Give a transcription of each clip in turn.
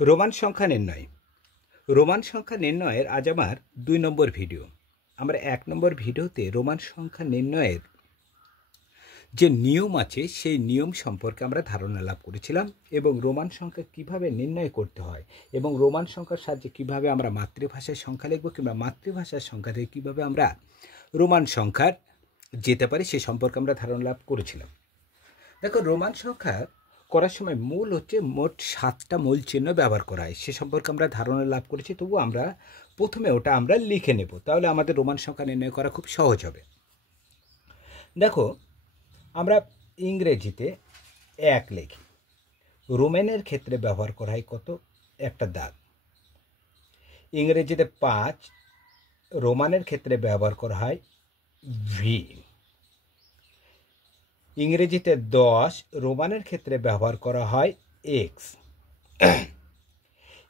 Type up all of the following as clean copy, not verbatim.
Roman সংখ্যা নির্ণয়। Roman সংখ্যা নির্ণয়ের আজ আমার ২ নম্বর ভিডিও। আমরা ১ নম্বর ভিডিওতে রোমান সংখ্যা নির্ণয়ের যে নিয়ম আছে সেই নিয়ম সম্পর্কে আমরা ধারণা লাভ করেছিলাম এবং রোমান সংখ্যা কিভাবে নির্ণয় করতে হয় এবং রোমান সংখ্যার সাহায্যে কিভাবে আমরা মাতৃভাষায় সংখ্যা লিখব কিংবা মাতৃভাষার সংখ্যা থেকে কীভাবে আমরা রোমান সংখ্যার যেতে পারি সে সম্পর্কে আমরা ধারণা লাভ করেছিলাম। দেখো, রোমান সংখ্যা করার সময় মূল হচ্ছে মোট 7টা মূল চিহ্ন ব্যবহার করা হয়, সে সম্পর্কে আমরা ধারণা লাভ করেছি। তবু আমরা প্রথমে ওটা আমরা লিখে নেব, তাহলে আমাদের রোমান সংখ্যা নির্ণয় করা খুব সহজ হবে। দেখো, আমরা ইংরেজিতে 1 লিখি, রোমানের ক্ষেত্রে ব্যবহার করা হয় কত? একটা দাগ। ইংরেজিতে 5, রোমানের ক্ষেত্রে ব্যবহার করা হয় ভি। ইংরেজিতে 10, রোমানের ক্ষেত্রে ব্যবহার করা হয় এক্স।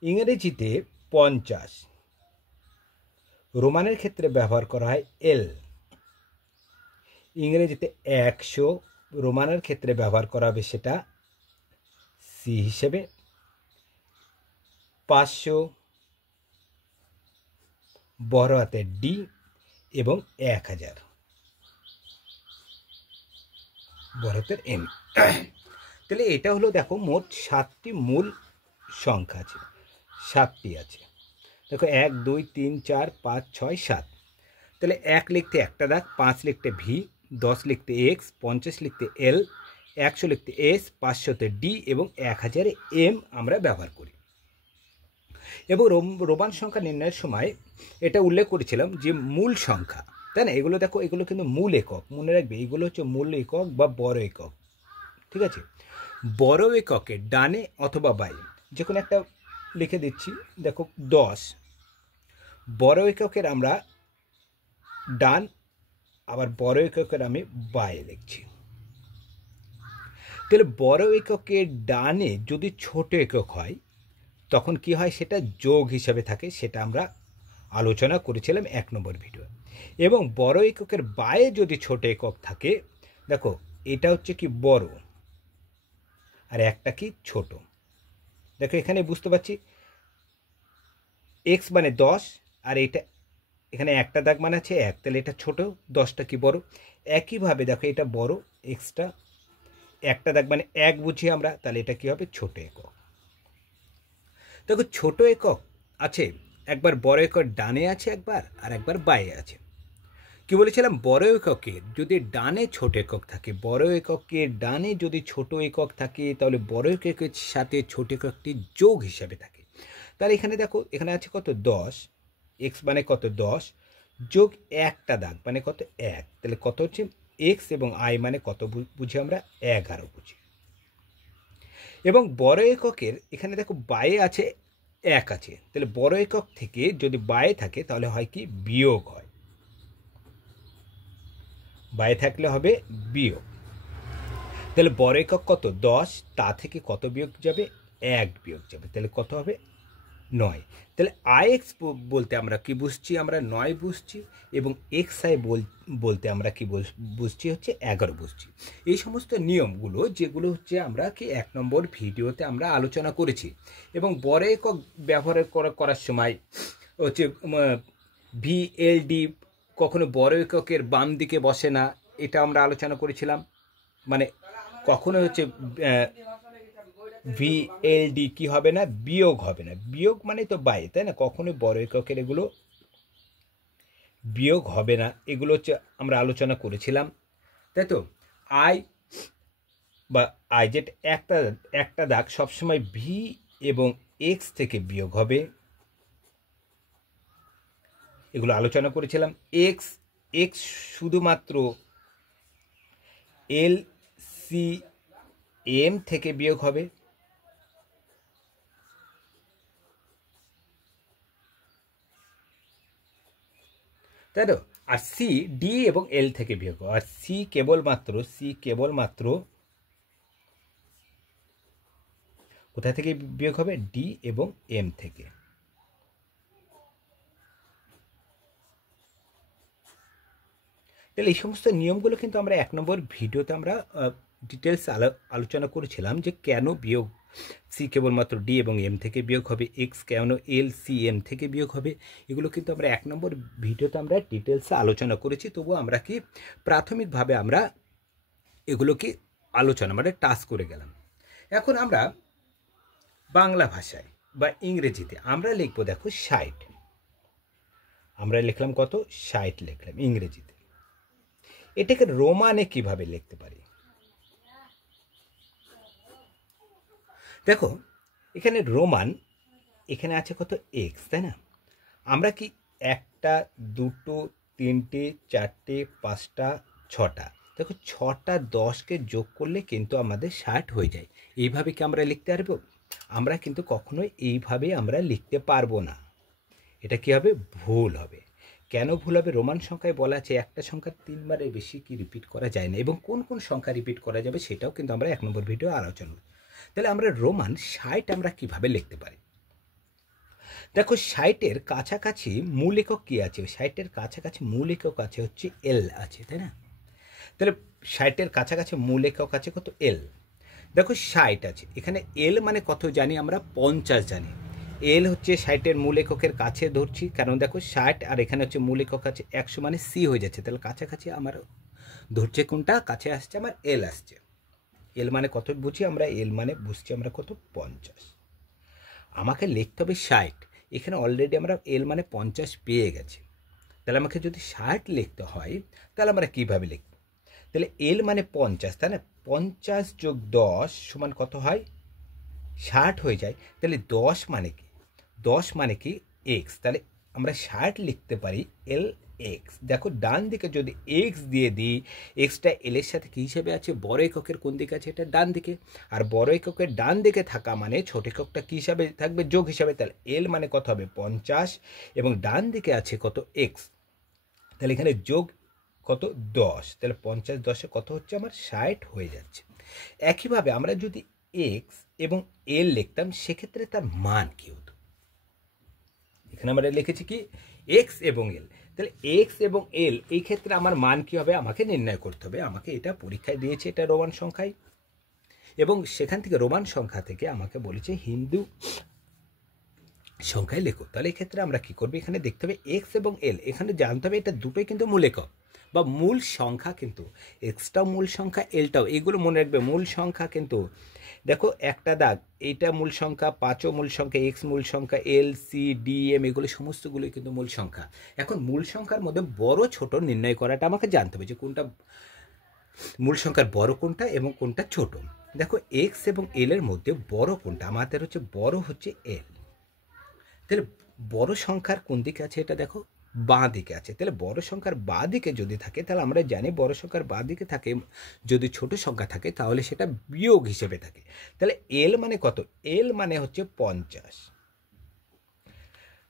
ইংরেজিতে 50, রোমানের ক্ষেত্রে ব্যবহার করা হয় এল। ইংরেজিতে 100, রোমানের ক্ষেত্রে ব্যবহার করা হবে সেটা সি হিসেবে। 500 বড় হাতের ডি এবং 1000 বড় হাতের এম। তাহলে এটা হলো, দেখো, মোট 7টি মূল সংখ্যা আছে, 7টি আছে। দেখো, 1 2 3 4 5 6 7। তাহলে 1 লিখতে একটা দাগ, 5 লিখতে ভি, 10 লিখতে এক্স, 50 লিখতে এল, 100 লিখতে এস, 500তে ডি এবং 1000-এ এম আমরা ব্যবহার করি। এবং রোমান সংখ্যা নির্ণয়ের সময় এটা উল্লেখ করেছিলাম যে মূল সংখ্যা, তাই না? এগুলো দেখো, এগুলো কিন্তু মূল একক, মনে রাখবে এগুলো হচ্ছে মূল একক বা বড় একক, ঠিক আছে? বড় এককের ডানে অথবা বাইরে যে কোনো একটা লিখে দিচ্ছি। দেখো, 10 বড় এককের আমরা ডান, আবার বড় এককের আমি বাইরে লিখছি। তাহলে বড় এককের ডানে যদি ছোট একক হয় তখন কি হয়, সেটা যোগ হিসাবে থাকে, সেটা আমরা আলোচনা করেছিলাম 1 নম্বর ভিডিও। এবং বড় এককের বাইরে যদি ছোট একক থাকে, দেখো এটা হচ্ছে কি বড় আর একটা কি ছোট। দেখো, এখানে বুঝতে পারছি এক্স মানে 10 আর এটা এখানে একটা দাগ মানে আছে 1, তাহলে এটা ছোট, 10টা কি বড়। একইভাবে দেখো, এটা বড়, এক্সটা একটা দাগ মানে 1 বুঝি আমরা, তাহলে এটা কি হবে, ছোট একক। দেখো, ছোট একক আছে একবার, বড় একক ডানে আছে একবার, আর একবার বাইরে আছে। কি বলেছিলাম, বড় এককের যদি ডানে ছোট একক থাকে, বড় এককের ডানে যদি ছোট একক থাকে তাহলে বড় এককের সাথে ছোট এককটি যোগ হিসাবে থাকে। তাহলে এখানে দেখো, এখানে আছে কত, 10, এক্স মানে কত 10 যোগ একটা দাগ মানে কত 1, তাহলে কত হচ্ছে এক্স এবং আই মানে কত বুঝি আমরা, 11 বুঝি। এবং বড় এককের এখানে দেখো বাইরে আছে 1 আছে, তাহলে বড় একক থেকে যদি বাইরে থাকে তাহলে হয় কি, বিয়োগ হয়। বাইরে থাকলে হবে বিয়োগ। তাহলে বড় একক কত 10, তা থেকে কত বিয়োগ যাবে, 1 বিয়োগ যাবে, তাহলে কত হবে 9। তাহলে আই এক্স বলতে আমরা কি বুঝছি, আমরা 9 বুঝছি, এবং এক্স আই বলতে আমরা কি বুঝছি, হচ্ছে 11 বুঝছি। এই সমস্ত নিয়মগুলো যেগুলো হচ্ছে আমরা কি 1 নম্বর ভিডিওতে আমরা আলোচনা করেছি। এবং বড় একক ব্যবহার করার সময় হচ্ছে ভিএলডি কখনো বড় এককের বাম দিকে বসে না, এটা আমরা আলোচনা করেছিলাম। মানে কখনো হচ্ছে ভিএলডি কি হবে না, বিয়োগ হবে না। বিয়োগ মানে তো বাইরে, তাই না? কখনোই বড় এককের এগুলো বিয়োগ হবে না, এগুলো হচ্ছে আমরা আলোচনা করেছিলাম, তাই তো? আই বা আই যেটা একটা দাগ সবসময় ভি এবং এক্স থেকে বিয়োগ হবে, এগুলো আলোচনা করেছিলাম। এক্স এক্স শুধুমাত্র এল সি এম থেকে বিয়োগ হবে, তাই তো? আর সি ডি এবং এল থেকে বিয়োগ হবে, আর সি কেবলমাত্র কোথায় থেকে বিয়োগ হবে, ডি এবং এম থেকে। তাহলে এই সমস্ত নিয়মগুলো কিন্তু আমরা 1 নম্বর ভিডিওতে আমরা ডিটেলস আলোচনা করেছিলাম যে কেন বিয়োগ সি কেবলমাত্র ডি এবং এম থেকে বিয়োগ হবে, এক্স কেন এল সি এম থেকে বিয়োগ হবে। এগুলো কিন্তু আমরা 1 নম্বর ভিডিওতে আমরা ডিটেলসে আলোচনা করেছি, তবুও আমরা কি প্রাথমিকভাবে আমরা এগুলোকে আলোচনা মানে টাচ করে গেলাম। এখন আমরা বাংলা ভাষায় বা ইংরেজিতে আমরা লিখবো, দেখো 60, আমরা লিখলাম কত 60 লিখলাম ইংরেজিতে। এটাকে রোমানে কিভাবে লিখতে পারি? দেখো এখানে রোমান, এখানে আছে কত এক্স, তাই না? আমরা কি 1টা 2টো 3টে 4টে 5টা 6টা, দেখো 6টা 10কে যোগ করলে কিন্তু আমাদের 60 হয়ে যায়। এইভাবে কি আমরা লিখতে পারবো? আমরা কিন্তু কখনোই এইভাবে আমরা লিখতে পারবো না। এটা কি হবে? ভুল হবে। কেন ভুল হবে? রোমান সংখ্যায় বলা আছে একটা সংখ্যা 3বারের বেশি কি রিপিট করা যায় না, এবং কোন কোন সংখ্যা রিপিট করা যাবে সেটাও কিন্তু আমরা 1 নম্বর ভিডিও আলোচনা। তাহলে আমরা রোমান 60 আমরা কিভাবে লিখতে পারি? দেখো 60-এর কাছাকাছি মূল একক কি আছে? 60-এর কাছাকাছি মূল একক আছে হচ্ছে এল আছে, তাই না? তাহলে 60-এর কাছাকাছি মূল একক আছে কত? এল। দেখো 60 আছে, এখানে এল মানে কত জানি আমরা? 50 জানি। এল হচ্ছে 60-এর মূল এককের কাছে ধরছি, কারণ দেখো 60 আর এখানে হচ্ছে মূল একক আছে 100, মানে সি হয়ে যাচ্ছে। তাহলে কাছাকাছি আমার ধরছে কোনটা? কাছে আসছে আমার এল আসছে। এল মানে কত বুঝি আমরা? এল মানে বুঝছি আমরা কত? 50। আমাকে লিখতে হবে 60, এখানে অলরেডি আমরা এল মানে 50 পেয়ে গেছি। তাহলে আমাকে যদি 60 লিখতে হয় তাহলে আমরা কীভাবে লিখব? তাহলে এল মানে 50, তাই না? 50 যোগ 10 সমান কত হয়? 60 হয়ে যায়। তাহলে 10 মানে কি? 10 মানে কি? এক্স। তাহলে আমরা 60 লিখতে পারি এল এক্স। দেখো ডান দিকে যদি এক্স দিয়ে দিই, এক্সটা এল এর সাথে কী হিসেবে আছে? বড় এককের কোন দিকে আছে? এটা ডান দিকে। আর বড় এককের ডান দিকে থাকা মানে ছোট এককটা কী হিসাবে থাকবে? যোগ হিসাবে। তাহলে এল মানে কত হবে? 50, এবং ডান দিকে আছে কত? এক্স। তাহলে এখানে যোগ কত? 10। তাহলে 50 10-এ কত হচ্ছে আমার? 60 হয়ে যাচ্ছে। একইভাবে আমরা যদি এক্স এবং এল লিখতাম সেক্ষেত্রে তার মান কী হতো? এখানে আমরা লিখেছি কি? এক্স এবং এল। তাহলে এক্স এবং এল এই ক্ষেত্রে আমার মান কী হবে? আমাকে নির্ণয় করতে হবে। আমাকে এটা পরীক্ষায় দিয়েছে, এটা রোমান সংখ্যায়, এবং সেখান থেকে রোমান সংখ্যা থেকে আমাকে বলেছে হিন্দু সংখ্যায় লেখো। তাহলে এক্ষেত্রে আমরা কী করবো? এখানে দেখতে হবে এক্স এবং এল, এখানে জানতে হবে এটা দুটোই কিন্তু মূল একক বা মূল সংখ্যা, কিন্তু এক্সটাও মূল সংখ্যা, এলটাও। এগুলো মনে রাখবে, মূল সংখ্যা কিন্তু দেখো একটা দাগ, এইটা মূল সংখ্যা, 5ও মূল সংখ্যা, এক্স মূল সংখ্যা, এল সি ডি এম এগুলো সমস্তগুলোই কিন্তু মূল সংখ্যা। এখন মূল সংখ্যার মধ্যে বড় ছোট নির্ণয় করাটা আমাকে জানতে হবে যে কোনটা মূল সংখ্যার বড় কোনটা এবং কোনটা ছোট। দেখো এক্স এবং এল এর মধ্যে বড় কোনটা? আমাদের হচ্ছে বড় হচ্ছে এল। তাহলে বড় সংখ্যার কোন দিকে আছে? এটা দেখো বাঁ দিকে আছে। তাহলে বড় সংখ্যার বাঁ দিকে যদি থাকে তাহলে আমরা জানি বড় সংখ্যার বাঁ দিকে থাকে, যদি ছোট সংখ্যা থাকে তাহলে সেটা বিয়োগ হিসেবে থাকে। তাহলে এল মানে কত? এল মানে হচ্ছে 50।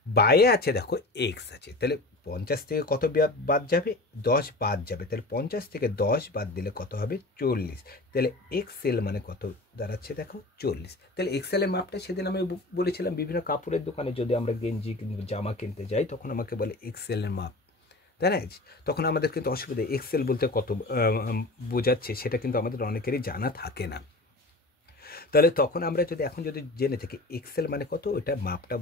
বায়ে আছে দেখো এক্স আছে, তাহলে 50 থেকে কত বাদ যাবে? 10 বাদ যাবে। তাহলে 50 থেকে 10 বাদ দিলে কত হবে? 40। তাহলে এক্সেল মানে কত দাঁড়াচ্ছে? দেখো 40। তাহলে এক্সেলের মাপটা সেদিন আমি বলেছিলাম বিভিন্ন কাপড়ের দোকানে যদি আমরা গেঞ্জি কিংবা জামা কিনতে যাই তখন আমাকে বলে এক্সেলের মাপ, তাই না? তখন আমাদের কিন্তু অসুবিধা, এক্সেল বলতে কত বোঝাচ্ছে সেটা কিন্তু আমাদের অনেকেরই জানা থাকে না। তাহলে তখন আমরা যদি এখন যদি জেনে থাকি এক্সেল মানে কত, ওইটা মাপটা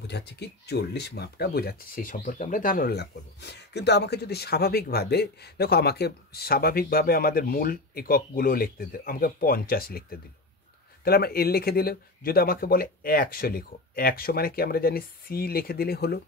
বোঝাচ্ছে কি 40 মাপটা বোঝাচ্ছে, সেই সম্পর্কে আমরা ধারণা লাভ করবো। কিন্তু আমাকে যদি স্বাভাবিকভাবে দেখো, আমাকে স্বাভাবিকভাবে আমাদের মূল এককগুলো লিখতে দিল, আমাকে 50 লিখতে দিল, তাহলে আমরা এল লিখে দিল। যদি আমাকে বলে 100 লিখো, 100 মানে কি আমরা জানি সি লিখে দিলে হলো।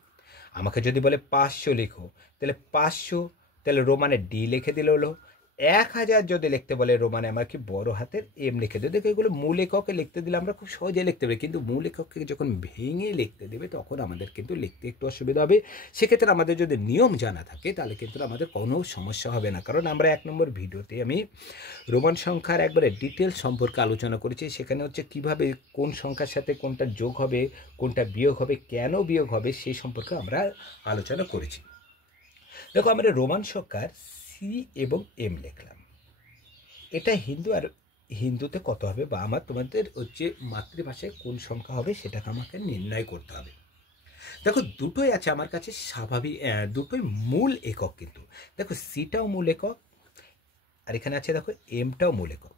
আমাকে যদি বলে 500 লিখো তাহলে 500, তাহলে রোমানে ডি লিখে দিলে হলো। 1000 যদি লিখতে বলে রোমানে আমার কি বড় হাতের এম লিখে দেবে। দেখো এগুলো মূল এককে লিখতে দিলে আমরা খুব সহজে লিখতে পারি, কিন্তু মূল এককে যখন ভেঙে লিখতে দেবে তখন আমাদের কিন্তু লিখতে একটু অসুবিধা হবে। সেক্ষেত্রে আমাদের যদি নিয়ম জানা থাকে তাহলে কিন্তু আমাদের কোনো সমস্যা হবে না, কারণ আমরা 1 নম্বর ভিডিওতে আমি রোমান সংখ্যার একবারে ডিটেলস সম্পর্কে আলোচনা করেছি। সেখানে হচ্ছে কিভাবে কোন সংখ্যার সাথে কোনটা যোগ হবে, কোনটা বিয়োগ হবে, কেন বিয়োগ হবে সেই সম্পর্কে আমরা আলোচনা করেছি। দেখো আমরা রোমান সংখ্যার সি এবং এম লিখলাম, এটা হিন্দু, আর হিন্দুতে কত হবে বা আমার তোমাদের হচ্ছে মাতৃভাষায় কোন সংখ্যা হবে সেটাকে আমাকে নির্ণয় করতে হবে। দেখো দুটোই আছে আমার কাছে স্বাভাবিক, দুটোই মূল একক, কিন্তু দেখো সিটাও মূল একক আর এখানে আছে দেখো এমটাও মূল একক।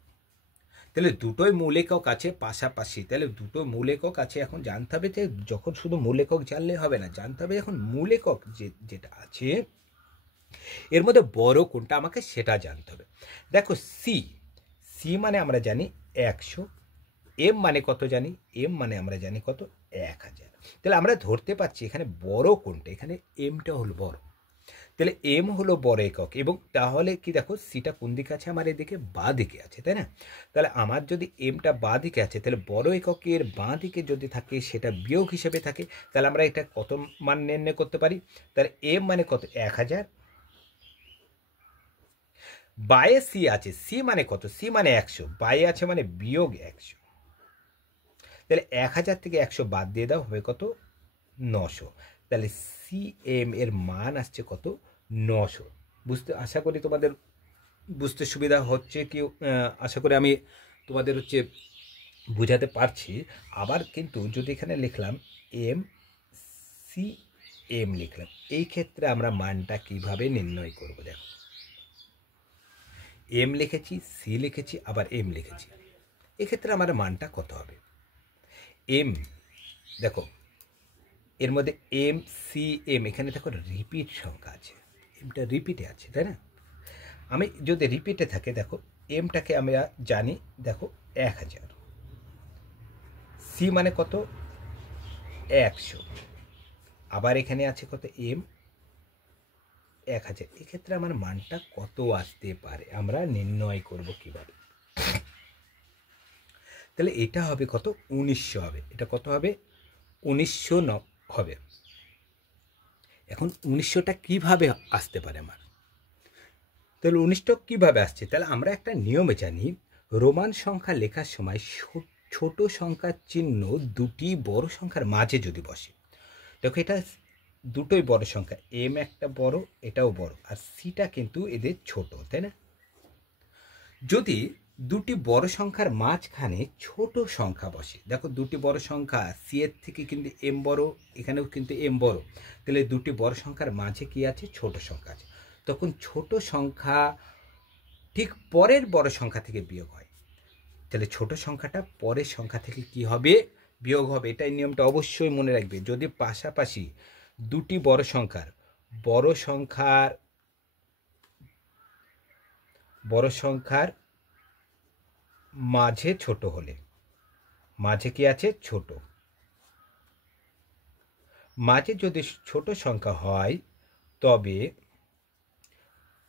তাহলে দুটোই মূল একক আছে পাশাপাশি, তাহলে দুটো মূল একক আছে। এখন জানতে হবে যে যখন শুধু মূল একক জানলে হবে না, জানতে হবে এখন মূল একক যেটা আছে এর মধ্যে বড় কোনটা আমাকে সেটা জানতে হবে। দেখো সি, সি মানে আমরা জানি 100, এম মানে কত জানি, এম মানে আমরা জানি কত 1000। তাহলে আমরা ধরতে পারছি এখানে বড় কোনটা, এখানে এমটা হলো বড়, তাহলে এম হলো বড় একক। এবং তাহলে কি দেখো সিটা কোন দিকে আছে, আমার এদিকে বাঁ দিকে আছে, তাই না? তাহলে আমার যদি এমটা বাঁ দিকে আছে, তাহলে বড় এককের বাঁ দিকে যদি থাকে সেটা বিয়োগ হিসেবে থাকে, তাহলে আমরা এটা কত মান নির্ণয় করতে পারি? তাহলে এম মানে কত 1000, বায়ে সি আছে, সি মানে কত, সি মানে 100, বায়ে আছে মানে বিয়োগ 100। তাহলে 1000 থেকে 100 বাদ দিয়ে দাও, হবে কত 900। তাহলে সি এম এর মান আসছে কত 900। বুঝতে, আশা করি তোমাদের বুঝতে সুবিধা হচ্ছে কি, আশা করি আমি তোমাদের বুঝাতে পারছি। আবার কিন্তু যদি এখানে লিখলাম এম সি এম লিখলাম, এই ক্ষেত্রে আমরা মানটা কিভাবে নির্ণয় করব? দেখো এম লিখেছি, সি লিখেছি, আবার এম লিখেছি, এক্ষেত্রে আমার মানটা কত হবে? এম দেখো এর মধ্যে এম সি এম, এখানে দেখো রিপিট সংখ্যা আছে, এমটা রিপিটে আছে, তাই না? আমি যদি রিপিটে থাকে, দেখো এমটাকে আমরা জানি দেখো 1000, সি মানে কত 100, আবার এখানে আছে কত এম 1000। এক্ষেত্রে আমার মানটা কত আসতে পারে আমরা নির্ণয় করব কিভাবে? তাহলে এটা হবে কত 1900 হবে, এটা কত হবে 1900 হবে। এখন 1900টা কিভাবে আসতে পারে আমার? তাহলে 1900 কিভাবে আসছে? তাহলে আমরা একটা নিয়মে জানি, রোমান সংখ্যা লেখার সময় ছোট সংখ্যার চিহ্ন দুটি বড় সংখ্যার মাঝে যদি বসে, দেখো এটা দুটোই বড় সংখ্যা, এম একটা বড়, এটাও বড়, আর সিটা কিন্তু এদের ছোট, তাই না? যদি দুটি বড় সংখ্যার মাঝখানে ছোট সংখ্যা বসে, দেখো দুটি বড় সংখ্যা, সি এর থেকে কিন্তু এম বড়, এখানেও কিন্তু এম বড়, তাহলে দুটি বড় সংখ্যার মাঝে কি আছে, ছোট সংখ্যা আছে, তখন ছোট সংখ্যা ঠিক পরের বড় সংখ্যা থেকে বিয়োগ হয়। তাহলে ছোট সংখ্যাটা পরের সংখ্যা থেকে কি হবে, বিয়োগ হবে। এটাই নিয়মটা অবশ্যই মনে রাখবে। যদি পাশাপাশি দুটি বড় সংখ্যার বড় সংখ্যার মাঝে ছোট হলে, মাঝে কি আছে ছোট, মাঝে যদি ছোট সংখ্যা হয় তবে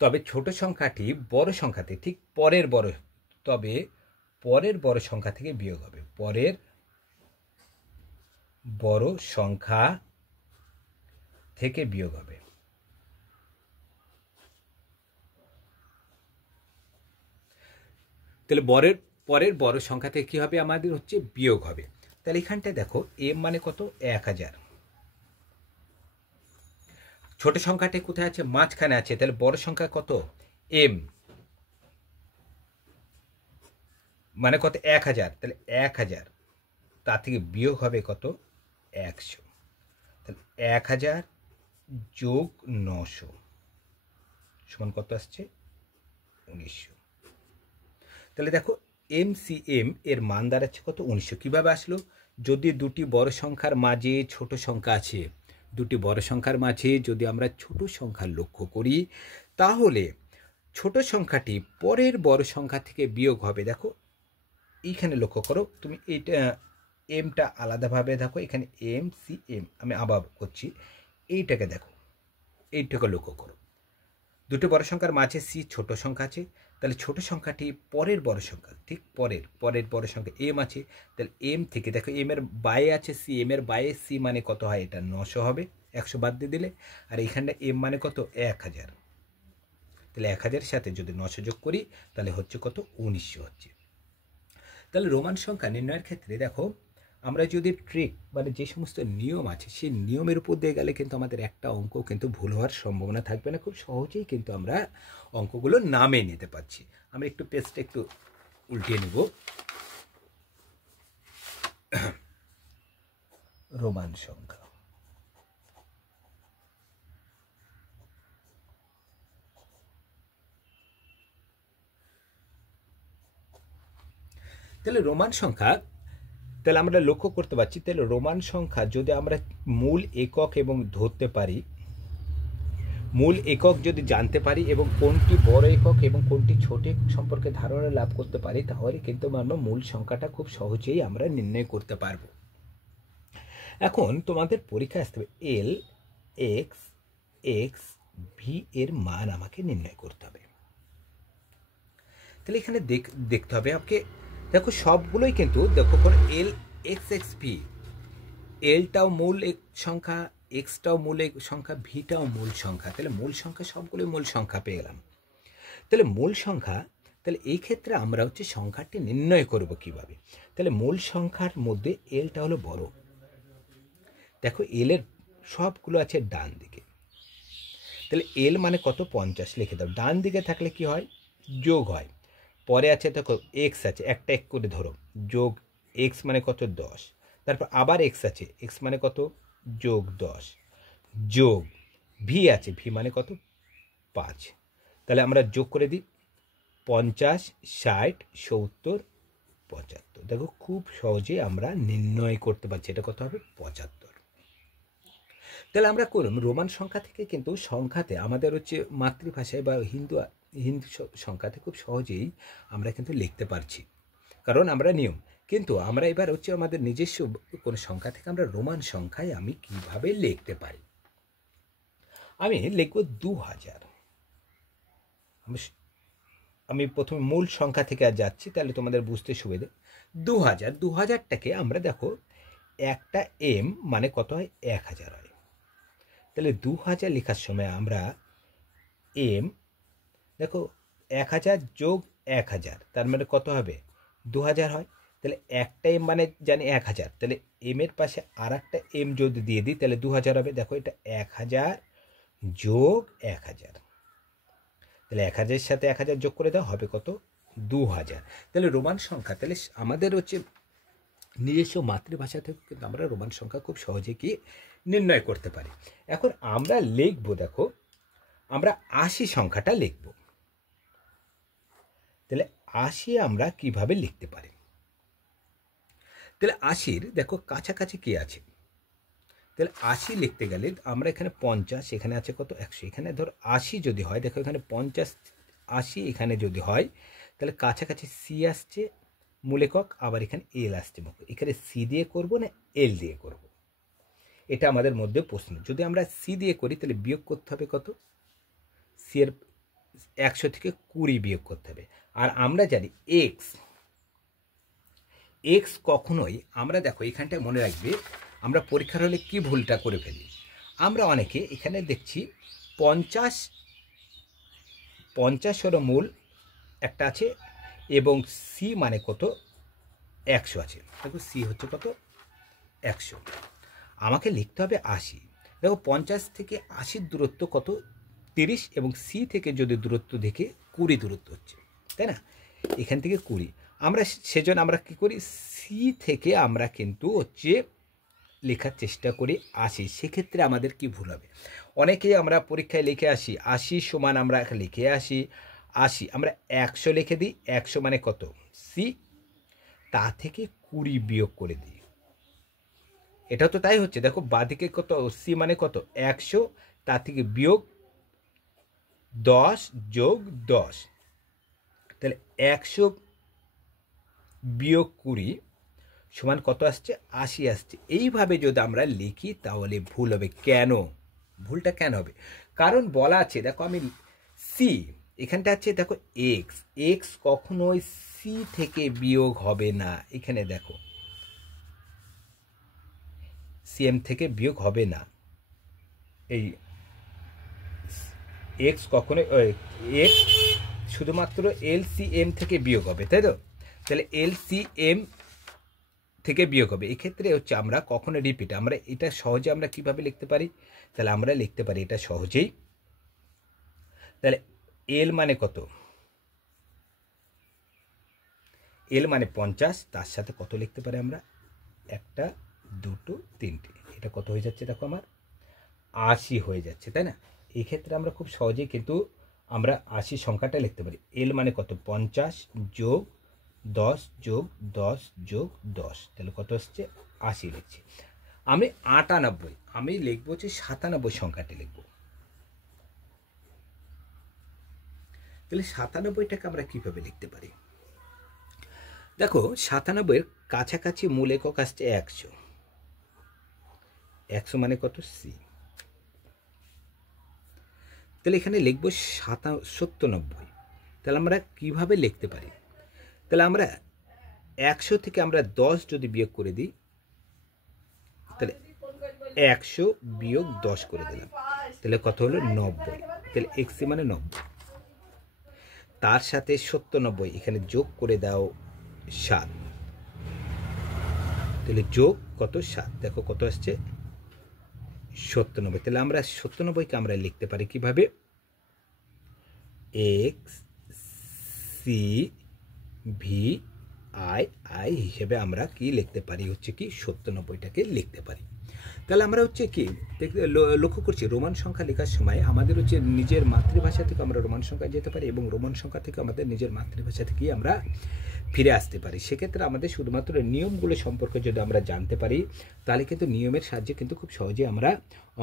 তবে ছোট সংখ্যাটি বড় সংখ্যাতে ঠিক পরের বড়, তবে পরের বড় সংখ্যা থেকে বিয়োগ হবে, পরের বড় সংখ্যা থেকে বিয়োগ হবে। তাহলে পরের বড় সংখ্যা থেকে কি হবে, আমাদের বিয়োগ হবে। তাহলে এখানটায় দেখো এম মানে কত 1000, ছোট সংখ্যাটা কোথায় আছে, মাঝখানে আছে, তাহলে বড় সংখ্যা কত এম মানে কত 1000, তাহলে 1000 তার থেকে বিয়োগ হবে কত 100, তাহলে 1000 যোগ 900 সমান কত আসছে 1900। তাহলে দেখো এম সি এম এর মান দাঁড়াচ্ছে কত 1900। কীভাবে আসলো? যদি দুটি বড় সংখ্যার মাঝে ছোট সংখ্যা আছে, দুটি বড় সংখ্যার মাঝে যদি আমরা ছোট সংখ্যা লক্ষ্য করি, তাহলে ছোট সংখ্যাটি পরের বড় সংখ্যা থেকে বিয়োগ হবে। দেখো এইখানে লক্ষ্য করো তুমি, এইটা এমটা আলাদাভাবে দেখো, এখানে এম সি এম, আমি আবার করছি, এইটাকে দেখো, এইটাকে লক্ষ্য করো, দুটো বড় সংখ্যার মাঝে সি ছোট সংখ্যা আছে, তাহলে ছোট সংখ্যাটি পরের বড় সংখ্যা, ঠিক পরের বড় সংখ্যা এম আছে, তাহলে এম থেকে দেখো এম এর বায়ে আছে সি, এম এর বায়ে সি মানে কত হয়, এটা 900 হবে, 100 বাদ দিয়ে দিলে, আর এইখানটা এম মানে কত 1000, তাহলে 1000 সাথে যদি 900 যোগ করি তাহলে হচ্ছে কত 1900 হচ্ছে। তাহলে রোমান সংখ্যা নির্ণয়ের ক্ষেত্রে দেখো আমরা যদি ট্রিক মানে যে সমস্ত নিয়ম আছে সেই নিয়মের উপর দিয়ে গেলে কিন্তু আমাদের একটা অঙ্ক কিন্তু ভুল হওয়ার সম্ভাবনা থাকবে না, খুব সহজেই কিন্তু আমরা অঙ্কগুলো নামে নিতে পারছি। আমরা একটু পেজটা একটু উল্টিয়ে নেব। রোমান সংখ্যা, তাহলে রোমান সংখ্যা, তাহলে আমরা লক্ষ্য করতে পারছি, তাহলে রোমান সংখ্যা যদি আমরা মূল একক এবং ধরতে পারি, মূল একক যদি জানতে পারি এবং কোনটি বড় একক এবং কোনটি ছোট একক সম্পর্কে ধারণা লাভ করতে পারি, তাহলে কিন্তু আমরা মূল সংখ্যাটা খুব সহজেই আমরা নির্ণয় করতে পারবো। এখন তোমাদের পরীক্ষায় আসতে হবে এল এক্স এক্স ভি এর মান আমাকে নির্ণয় করতে হবে। তাহলে এখানে দেখতে হবে আমাকে, দেখো সবগুলোই কিন্তু দেখো এল এক্স এক্স ভি, এলটাও মূল সংখ্যা, এক্সটাও মূল সংখ্যা, ভিটাও মূল সংখ্যা, তাহলে মূল সংখ্যা সবগুলোই মূল সংখ্যা পেয়ে গেলাম। তাহলে মূল সংখ্যা, তাহলে এই ক্ষেত্রে আমরা হচ্ছে সংখ্যাটি নির্ণয় করব কিভাবে। তাহলে মূল সংখ্যার মধ্যে এলটা হলো বড়, দেখো এলের সবগুলো আছে ডান দিকে, তাহলে এল মানে কত 50 লিখে দাও। ডান দিকে থাকলে কি হয়, যোগ হয়। পরে আছে দেখো এক্স আছে, একটা এক করে ধরো, যোগ এক্স মানে কত 10, তারপর আবার এক্স আছে, এক্স মানে কত যোগ 10, যোগ ভি আছে, ভি মানে কত 5, তাহলে আমরা যোগ করে দিই 50 60 70 75। দেখো খুব সহজে আমরা নির্ণয় করতে পারছি এটা কত হবে 75। তাহলে আমরা করুন রোমান সংখ্যা থেকে কিন্তু সংখ্যাতে আমাদের হচ্ছে মাতৃভাষায় বা হিন্দু সংখ্যাতে খুব সহজেই আমরা কিন্তু লিখতে পারছি, কারণ আমরা নিয়ম। কিন্তু আমরা এবার হচ্ছে আমাদের নিজস্ব কোনো সংখ্যা থেকে আমরা রোমান সংখ্যায় আমি কিভাবে লিখতে পারি। আমি লিখব 2000। আমি প্রথমে মূল সংখ্যা থেকে আর যাচ্ছি, তাহলে তোমাদের বুঝতে সুবিধে। 2000, 2000টাকে আমরা দেখো একটা এম মানে কত হয় 1000 হয়, তাহলে 2000 লেখার সময় আমরা এম দেখো 1000 যোগ 1000 তার মানে কত হবে 2000 হয়। তাহলে একটা এম মানে জানি 1000, তাহলে এম এর পাশে আর একটা এম যদি দিয়ে দিই তাহলে 2000 হবে। দেখো এটা 1000 যোগ 1000, তাহলে 1000-এর সাথে 1000 যোগ করে দেওয়া হবে কত 2000। তাহলে রোমান সংখ্যা, তাহলে আমাদের হচ্ছে নিজস্ব মাতৃভাষা থেকে কিন্তু আমরা রোমান সংখ্যা খুব সহজে কি নির্ণয় করতে পারি। এখন আমরা লিখব, দেখো আমরা 80 সংখ্যাটা লিখব। তাহলে 80 আমরা কিভাবে লিখতে পারি, তাহলে 80-র দেখো কাছাকাছি কি আছে, তাহলে 80 লিখতে গেলে আমরা এখানে 50, এখানে আছে কত 100, এখানে ধর 80 যদি হয়, দেখো এখানে 50 80 এখানে যদি হয়, তাহলে কাছাকাছি সি আসছে মূল একক, আবার এখানে এল আসছে, এখানে সি দিয়ে করব না এল দিয়ে করব, এটা আমাদের মধ্যে প্রশ্ন। যদি আমরা সি দিয়ে করি তাহলে বিয়োগ করতে হবে কত, সি এর 100 থেকে 20 বিয়োগ করতে হবে। আর আমরা জানি এক্স, এক্স কখনোই, আমরা দেখো এখানটায় মনে রাখবে, আমরা পরীক্ষার হলে কি ভুলটা করে ফেলি, আমরা অনেকে এখানে দেখছি 50 হলো মূল একটা আছে এবং সি মানে কত 100 আছে, দেখো সি হচ্ছে কত 100, আমাকে লিখতে হবে 80। দেখো 50 থেকে 80 দূরত্ব কত 30, এবং সি থেকে যদি দূরত্ব দেখে 20 দূরত্ব হচ্ছে, তাই না, এখান থেকে 20, আমরা সেজন্য আমরা কি করি সি থেকে আমরা কিন্তু হচ্ছে লেখার চেষ্টা করি 80। সেক্ষেত্রে আমাদের কি ভুল হবে, অনেকেই আমরা পরীক্ষায় লিখে আসি 80 সমান, আমরা লিখে আসি 80, আমরা 100 লিখে দিই, 100 মানে কত সি, তা থেকে 20 বিয়োগ করে দিই, এটা তো তাই হচ্ছে। দেখো বাঁদিকে কত সি মানে কত 100, তা থেকে বিয়োগ 10 যোগ 10, তাহলে 100 বিয়োগ 20 সমান কত আসছে 80 আসছে। এইভাবে যদি আমরা লিখি তাহলে ভুল হবে। কেন ভুলটা কেন হবে, কারণ বলা আছে, দেখো আমি সি এখানটা আছে, দেখো এক্স, এক্স কখনোই সি থেকে বিয়োগ হবে না, এখানে দেখো সিএম থেকে বিয়োগ হবে না, এই এক্স কখনোই এক্স শুধুমাত্র এলসিএম থেকে বিয়োগ হবে, তাই তো, তাহলে এলসিএম থেকে বিয়োগ হবে। এক্ষেত্রে হচ্ছে আমরা কখনো রিপিট, আমরা এটা সহজে আমরা কিভাবে লিখতে পারি, তাহলে আমরা লিখতে পারি এটা সহজেই, তাহলে এল মানে কত, এল মানে 50, তার সাথে কত লিখতে পারি আমরা 1 2 3টে, এটা কত হয়ে যাচ্ছে দেখো আমার 80 হয়ে যাচ্ছে, তাই না। এই ক্ষেত্রে আমরা খুব সহজেই কিন্তু আমরা 80 সংখ্যাটা লিখতে পারি। এল মানে কত 50 যোগ 10 যোগ 10 যোগ 10, তাহলে কত আসছে 80 লিখছি। আমি 98, আমি লিখবো হচ্ছে 97 সংখ্যাটি লিখব। তাহলে 97টাকে আমরা কিভাবে লিখতে পারি? দেখো 97-এর কাছাকাছি মূল একক আসছে 100, 100 মানে কত সি। তাহলে এখানে লিখবো 97। তাহলে আমরা কিভাবে লিখতে পারি? তাহলে আমরা 100 থেকে আমরা 10 যদি বিয়োগ করে দিই, তাহলে 100 বিয়োগ 10 করে দিলাম, তাহলে কত হলো 90। তাহলে এক্সি মানে 90, তার সাথে 97 এখানে যোগ করে দাও 7, তাহলে যোগ কত 7, দেখো কত আসছে 97। তাহলে আমরা 97কে আমরা লিখতে পারি কিভাবে? X C V I I হিসেবে আমরা কি লিখতে পারি হচ্ছে কি 97টাকে লিখতে পারি। তাহলে আমরা হচ্ছে কি লক্ষ্য করছি রোমান সংখ্যা লেখার সময় আমাদের হচ্ছে নিজের মাতৃভাষা থেকে আমরা রোমান সংখ্যায় যেতে পারি এবং রোমান সংখ্যা থেকে আমাদের নিজের মাতৃভাষা থেকেই আমরা ফিরে আসতে পারি। সেক্ষেত্রে আমাদের শুধুমাত্র নিয়মগুলো সম্পর্কে যদি আমরা জানতে পারি তাহলে কিন্তু নিয়মের সাহায্যে কিন্তু খুব সহজে আমরা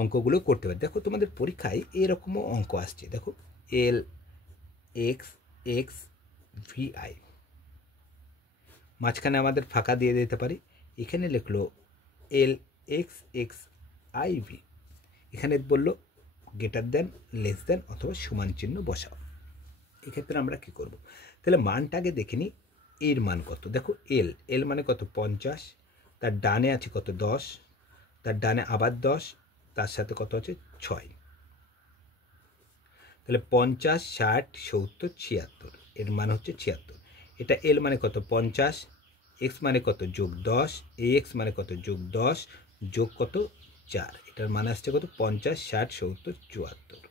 অঙ্কগুলো করতে পারি। দেখো তোমাদের পরীক্ষায় এরকমও অঙ্ক আসছে, দেখো L X x V I, মাঝখানে আমাদের ফাঁকা দিয়ে দিতে পারি, এখানে লিখলো L X x I V, এখানে বললো গ্রেটার দেন লেস দেন অথবা সমান চিহ্ন বসাও। এক্ষেত্রে আমরা কি করব? তাহলে মানটাকে দেখে নিই, এর মান কত। দেখো এল এল মানে কত 50, তার ডানে আছে কত 10, তার ডানে আবার 10, তার সাথে কত আছে 6, তাহলে 50 60 70 76, এর মান হচ্ছে 76। এটা এল মানে কত 50, এক্স মানে কত যোগ 10, এ এক্স মানে কত যোগ 10 যোগ কত 4, এটার মান আসছে কত 50 60 70 74।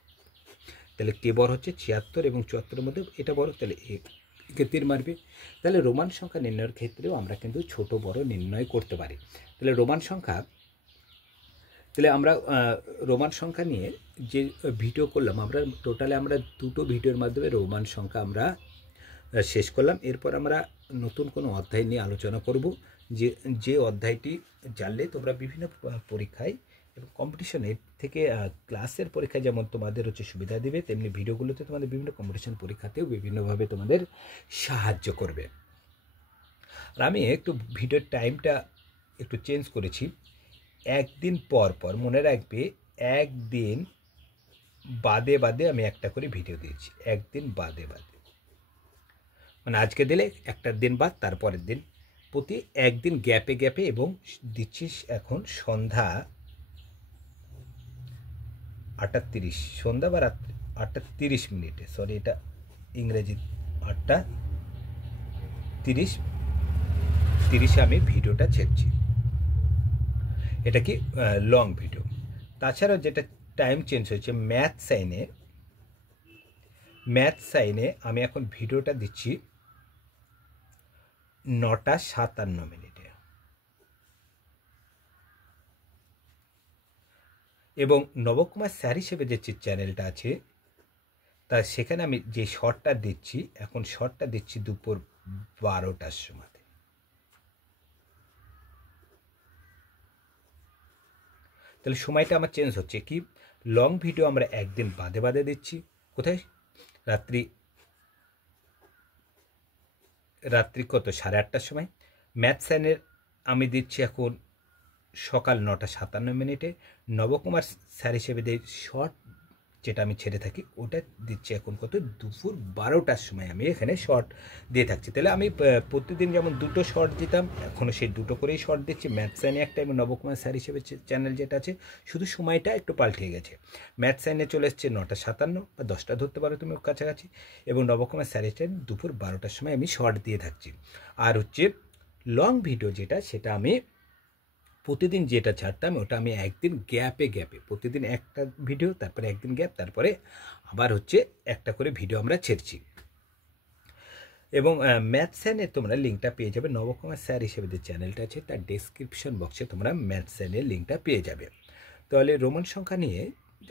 তাহলে কে বড় হচ্ছে 76 এবং 74-এর মধ্যে এটা বড়, তাহলে একে তীর মারবে। তাহলে রোমান সংখ্যা নির্ণয়ের ক্ষেত্রেও আমরা কিন্তু ছোট বড় নির্ণয় করতে পারি। তাহলে রোমান সংখ্যা, তাহলে আমরা রোমান সংখ্যা নিয়ে যে ভিডিও করলাম, আমরা টোটালে আমরা দুটো ভিডিওর মাধ্যমে রোমান সংখ্যা আমরা শেষ করলাম। এরপর আমরা নতুন কোনো অধ্যায় নিয়ে আলোচনা করব, যে অধ্যায়টি জানলে তোমরা বিভিন্ন পরীক্ষায় এবং কম্পিটিশনের থেকে ক্লাসের পরীক্ষায় যেমন তোমাদের হচ্ছে সুবিধা দেবে, তেমনি ভিডিওগুলোতে তোমাদের বিভিন্ন কম্পিটিশন পরীক্ষাতেও বিভিন্নভাবে তোমাদের সাহায্য করবে। আর আমি একটু ভিডিওর টাইমটা একটু চেঞ্জ করেছি, একদিন পর পর, মনে রাখবে একদিন বাদে বাদে আমি একটা করে ভিডিও দিয়েছি, একদিন বাদে বাদে, মানে আজকে দিলে একটা দিন বাদ তারপরের দিন, প্রতি একদিন গ্যাপে গ্যাপে, এবং দিচ্ছিস এখন সন্ধ্যা 8:30, সন্ধ্যা বা রাত্রি 8:30, সরি এটা ইংরেজি 8:30 আমি ভিডিওটা ছেড়ছি। এটা কি লং ভিডিও। তাছাড়াও যেটা টাইম চেঞ্জ হয়েছে, ম্যাথ সাইনে আমি এখন ভিডিওটা দিচ্ছি 9:57। এবং নবকুমার স্যার হিসেবে যে চ্যানেলটা আছে তা সেখানে আমি যে শর্টটা দিচ্ছি, এখন শর্টটা দিচ্ছি দুপুর 12টার সময়। তাহলে সময়টা আমার চেঞ্জ হচ্ছে কি, লং ভিডিও আমরা একদিন বাদে বাদে দিচ্ছি, কোথায় রাত্রি কত 8:30টার সময়। ম্যাথ সাইনের আমি দিচ্ছি এখন সকাল 9:57। নবকুমার স্যার হিসেবে যে শর্ট যেটা আমি ছেড়ে থাকি ওটা দিচ্ছি এখন কত দুপুর 12টার সময় আমি এখানে শর্ট দিয়ে থাকছি। তাহলে আমি প্রতিদিন যেমন দুটো শর্ট দিতাম, এখনও সেই দুটো করেই শর্ট দিচ্ছি। ম্যাথ সাইনে একটা এবং নবকুমার স্যার হিসেবে চ্যানেল যেটা আছে, শুধু সময়টা একটু পাল্টে গেছে। ম্যাথ সাইনে চলে এসছে 9:57 বা 10টা ধরতে পারো তুমি কাছাকাছি, এবং নবকুমার স্যার হিসেবে দুপুর 12টার সময় আমি শর্ট দিয়ে থাকছি। আর হচ্ছে লং ভিডিও যেটা, সেটা আমি প্রতিদিন যেটা ছাড়তাম ওটা আমি একদিন গ্যাপে প্রতিদিন একটা ভিডিও, তারপরে একদিন গ্যাপ, তারপরে আবার হচ্ছে একটা করে ভিডিও আমরা ছেড়ছি। এবং ম্যাথ সাইনের তোমরা লিঙ্কটা পেয়ে যাবে, নবকুমার স্যার হিসেবে যে চ্যানেলটা আছে তার ডেসক্রিপশন বক্সে তোমরা ম্যাথ সাইনের লিঙ্কটা পেয়ে যাবে। তাহলে রোমান সংখ্যা নিয়ে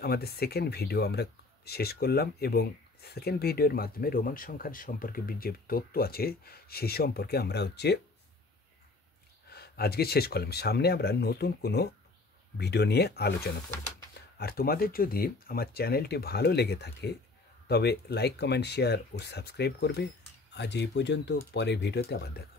আমাদের সেকেন্ড ভিডিও আমরা শেষ করলাম, এবং সেকেন্ড ভিডিওর মাধ্যমে রোমান সংখ্যার সম্পর্কে যে তথ্য আছে সেই সম্পর্কে আমরা আজকে শেষ করলাম। সামনে আমরা নতুন কোনো ভিডিও নিয়ে আলোচনা করব। আর তোমাদের যদি আমার চ্যানেলটি ভালো লেগে থাকে তবে লাইক, কমেন্ট, শেয়ার ও সাবস্ক্রাইব করবে। আজ এই পর্যন্ত, পরের ভিডিওতে আবার দেখা।